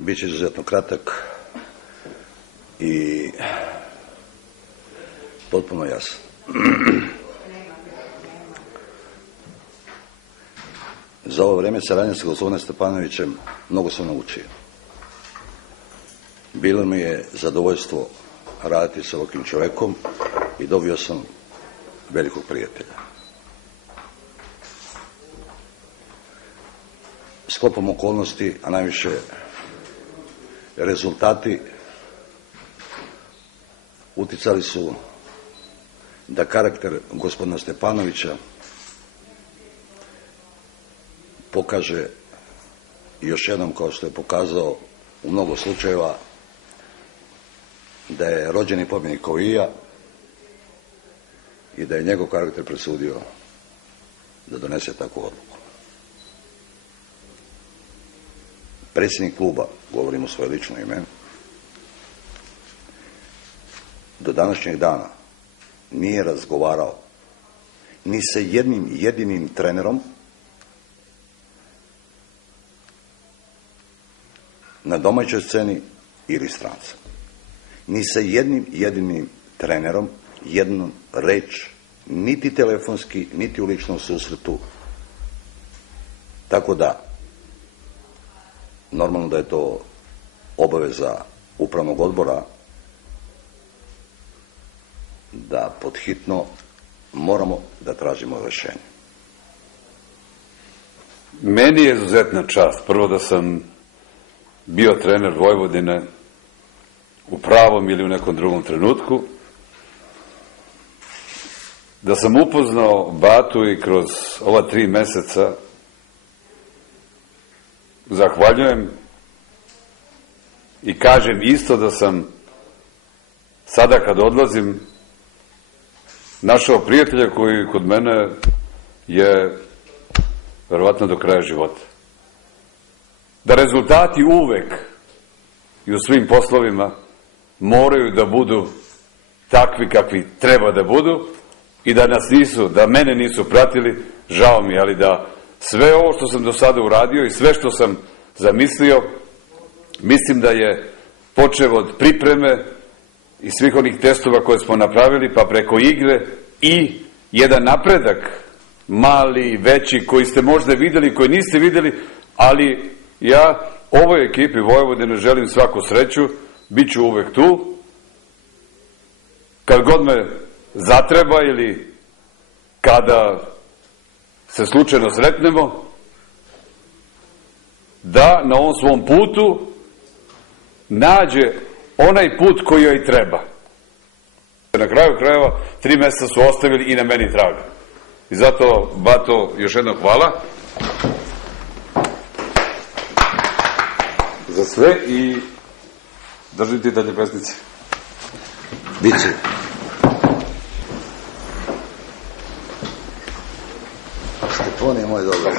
Biće izuzetno kratak i potpuno jasan. Za ovo vreme saradnje sa gospodinom Stepanovićem mnogo sam naučio. Bilo mi je zadovoljstvo raditi sa ovakvim čovekom i dobio sam velikog prijatelja. Sklopom okolnosti, a najviše rezultati, uticali su da karakter gospodina Stepanovića pokaže još jednom, kao što je pokazao u mnogo slučajeva, da je rođeni pobjednik kao i ja i da je njegov karakter presudio da donese takvu odluku. Predsjednik kluba, govorim u svoje lično ime, do današnjeg dana nije razgovarao ni sa jednim jedinim trenerom na domaćoj sceni ili stranca. Ni sa jednim jedinim trenerom jednom reč, niti telefonski, niti u ličnom susretu. Tako da, normalno da je to obaveza upravnog odbora da podhitno moramo da tražimo rešenje. Meni je izuzetna čast, prvo da sam bio trener Vojvodine u pravom ili u nekom drugom trenutku, da sam upoznao Batu i kroz ova 3 meseca zahvaljujem i kažem isto da sam sada kad odlazim našao prijatelja koji kod mene je verovatno do kraja života. Da rezultati uvek i u svim poslovima moraju da budu takvi kakvi treba da budu i da nas nisu, da mene nisu pratili, žao mi, ali da sve ovo što sam do sada uradio i sve što sam zamislio, mislim da je počev od pripreme i svih onih testova koje smo napravili, pa preko igre i jedan napredak, mali, veći, koji ste možda videli, koji niste videli, ali ja ovoj ekipi Vojvodine želim svaku sreću, bit ću uvek tu, kad god me zatreba ili kada se slučajno sretnemo, da na ovom svom putu nađe onaj put koji joj treba. Na kraju krajeva 3 meseca su ostavili i na meni traga. I zato, Bato, još jednom hvala za sve i držim ti dalje pesnice. Biće. Stepon je moj dobar.